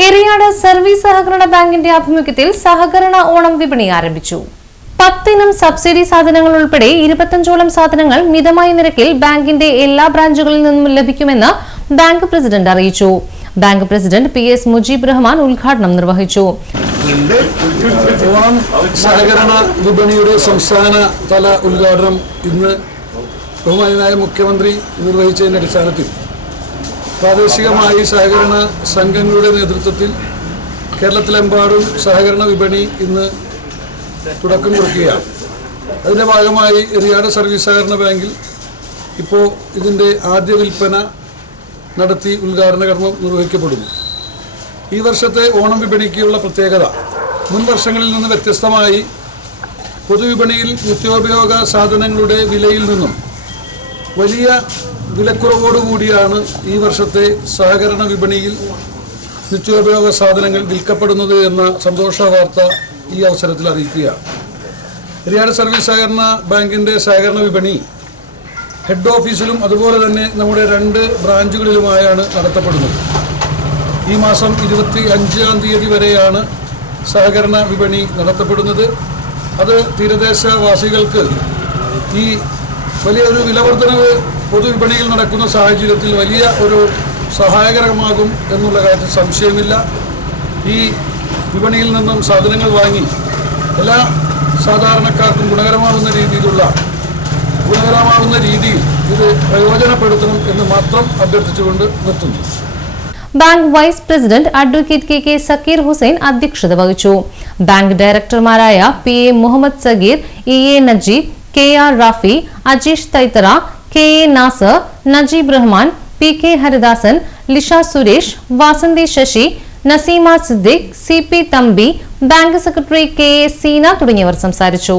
Eriyad service സഹകരണ ബാങ്കിന്റെ ആഭിമുഖ്യത്തിൽ സഹകരണ ഓണം വിപണി ആരംഭിച്ചു. 10 ഇനം സബ്സിഡി സാധനങ്ങൾ ഉൾപ്പെടെ 25ഓളം സാധനങ്ങൾ മിതമായ നിരക്കിൽ ബാങ്കിന്റെ എല്ലാ ബ്രാഞ്ചുകളിൽ നിന്നും ലഭിക്കുമെന്ന് ബാങ്ക് പ്രസിഡന്റ് അറിയിച്ചു. Bank president PS Mujeeb Rahman ഉദ്ഘാടനം നിർവഹിച്ചു. ഓണം സഹകരണ വിപണിയുടെ സംസ്ഥാന തല ഉദ്ഘാടനം ഇന്ന് ബഹുമാന്യനായ മുഖ്യമന്ത്രി നിർവഹിച്ചതിന്റെ അടിസ്ഥാനത്തിൽ പ്രാദേശികമായി സഹകരണ സംഘങ്ങളുടെ നേതൃത്വത്തിൽ കേരളത്തിലെമ്പാടും സഹകരണ വിപണി ഇന്ന് തുടക്കം കുറിക്കുകയാണ്. അതിൻ്റെ ഭാഗമായി എറിയാട് സർവീസ് സഹകരണ ബാങ്കിൽ ഇപ്പോൾ ഇതിൻ്റെ ആദ്യ വിൽപ്പന നടത്തി ഉദ്ഘാടന കർമ്മം നിർവഹിക്കപ്പെടുന്നു. ഈ വർഷത്തെ ഓണം വിപണിക്കുള്ള പ്രത്യേകത മുൻ വർഷങ്ങളിൽ നിന്ന് വ്യത്യസ്തമായി പൊതുവിപണിയിൽ നിത്യോപയോഗ സാധനങ്ങളുടെ വിലയിൽ നിന്നും വലിയ വിലക്കുറവോടുകൂടിയാണ് ഈ വർഷത്തെ സഹകരണ വിപണിയിൽ നിത്യോപയോഗ സാധനങ്ങൾ വിൽക്കപ്പെടുന്നത് എന്ന സന്തോഷ വാർത്ത ഈ അവസരത്തിൽ അറിയിക്കുകയാണ്. എറിയാട് സർവീസ് സഹകരണ ബാങ്കിൻ്റെ സഹകരണ വിപണി ഹെഡ് ഓഫീസിലും അതുപോലെ തന്നെ നമ്മുടെ 2 ബ്രാഞ്ചുകളിലുമായാണ് നടത്തപ്പെടുന്നത്. ഈ മാസം 25-ാം തീയതി വരെയാണ് സഹകരണ വിപണി നടത്തപ്പെടുന്നത്. അത് തീരദേശവാസികൾക്ക് ഈ വലിയൊരു വിലവർദ്ധനവ് പൊതുവിപണിയിൽ നടക്കുന്ന സാഹചര്യത്തിൽ വലിയ ഒരു സഹായകരമാകും എന്നുള്ള കാര്യത്തിൽ സംശയമില്ല. ഈ വിപണിയിൽ നിന്നും സാധനങ്ങൾ വാങ്ങി എല്ലാ സാധാരണക്കാർക്കും ഗുണകരമാവുന്ന രീതിയിൽ ഇത് പ്രയോജനപ്പെടുത്തണം എന്ന് മാത്രം അഭ്യർത്ഥിച്ചുകൊണ്ട് നിർത്തുന്നു. Bank vice president advocate KK Zakir Hussain അധ്യക്ഷത വഹിച്ചു. ബാങ്ക് ഡയറക്ടർമാരായ PA Muhammad Sagheer, EA Najeeb, KR Rafi, Ajeesh Thaithara, KA Nasar, Najeeb Rahman, PK Haridasan, Lisha Suresh, Vasanthi Sasi, Naseema Siddique, CP Thampi, bank secretary KA Seena തുടങ്ങിയവർ സംസാരിച്ചു.